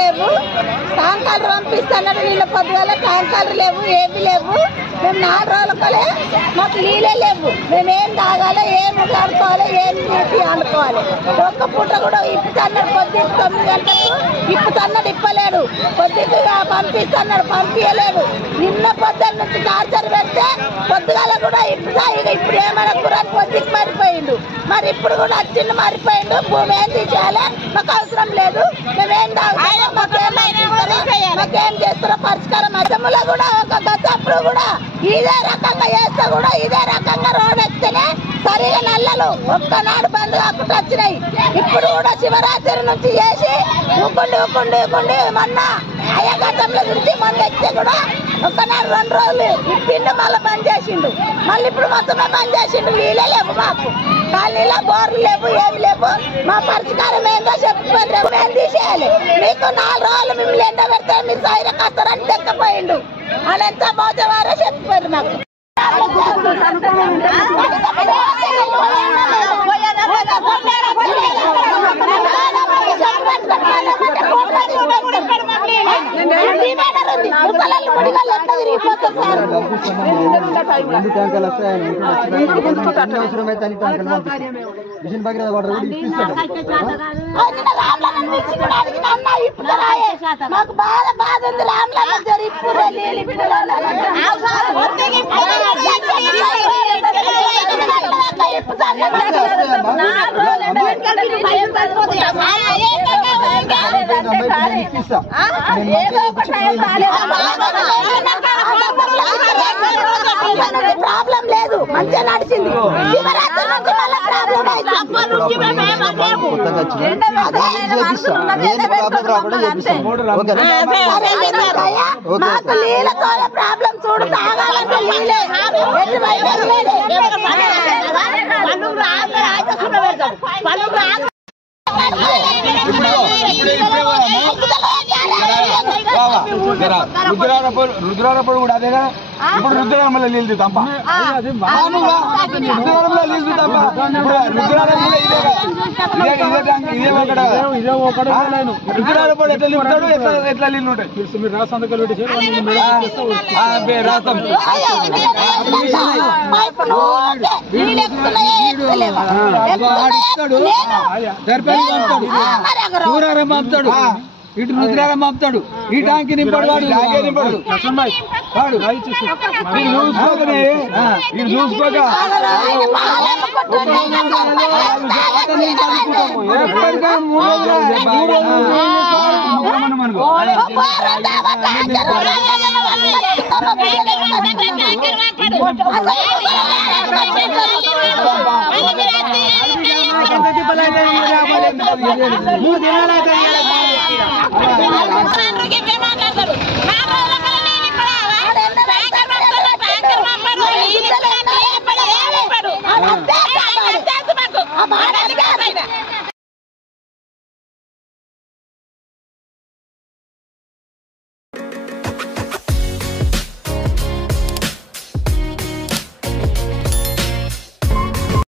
లేవు, ట్యాంకర్లు పంపిస్తున్నాడు. నిన్న పొద్దుగల ట్యాంకర్లు లేవు, ఏమి లేవు. మేము 4 రోజులకలే మాకు నీళ్ళే లేవు. మేమేం తాగాలి, ఏం ఆడుకోవాలి, ఏం తీసి ఆడుకోవాలి. ఒక్క పూట కూడా ఇప్పుతున్నాడు. పొద్దుకు 9 గంటలకు ఇప్పుతున్నాడు, ఇప్పలేడు. పొద్దుకు పంపిస్తున్నాడు, పంపించలేడు. నిన్న పొద్దున్న నుంచి టార్చర్ పెడితే పొద్దుగాల కూడా ఇప్పుడు ఏమైనా కూరని పొద్దుకు మారిపోయిండు. మరి ఇప్పుడు కూడా వచ్చిండు, మారిపోయిండు. భూమి ఏం తీసేయాలి, మాకు అవసరం లేదు. మేమేం తాగుతామో మాకేం చేస్తారో పరిష్కారం. అసెంబ్లీలో కూడా ఒక గతప్పుడు కూడా ఇదే రకంగా చేస్తే కూడా ఇదే రకంగా రోడ్ ఎక్కితేనే సరిగా నల్లలు ఒక్కనాడు బంద్ కాకుండా వచ్చినాయి. ఇప్పుడు కూడా శివరాత్రి నుంచి చేసి ఊకుండి మొన్న అయ్యా గతంలో నుంచి మొన్న ఎక్కితే కూడా ఒక్కనాడు 2 రోజులు ఇప్పిండు, మళ్ళీ బంద్ చేసిండు. మళ్ళీ ఇప్పుడు మొత్తమే బంద్ చేసిండు. నీళ్ళే లేవు మాకు, కాలనీలో బోర్లు లేవు, ఏమి లేవు. మా పరిష్కారం ఏందో చెప్పిపోతే మేము తీసేయాలి. మీకు 4 రోజులు మిమ్మల్ని ఎండ పెడితే మీరు సైర కస్తారని తెక్కపోయిండు అని ఎంత మోసవారో చెప్పిపోయారు మాకు. మాకు బాధ ఉంది. ప్రాబ్లం లేదు, మంచిగా నడిచింది. మాకు నీళ్ళతో ప్రాబ్లం చూడు, తాగాలంటే నీళ్ళే. రుద్రారప్పుడు కూడా అదేగా. ఇప్పుడు రుద్రారంలో నీళ్ళు తప్ప, రుద్రారంలో నీళ్ళు తప్ప. రుద్రారంలో రుద్రారప్పుడు ఎట్లా నీళ్ళు ఉంటాడు, ఎట్లా నీళ్ళు ఉంటాయి. మీరు రాష్ట్రాలు రాస్తాం. సూరారం పంపుతాడు, ఇటు రుద్రారం పంపుతాడు. ఈ టాంకి నింపాడు వాడు, వాడు మీరు చూసుకోకనే, మీరు చూసుకోక మనకు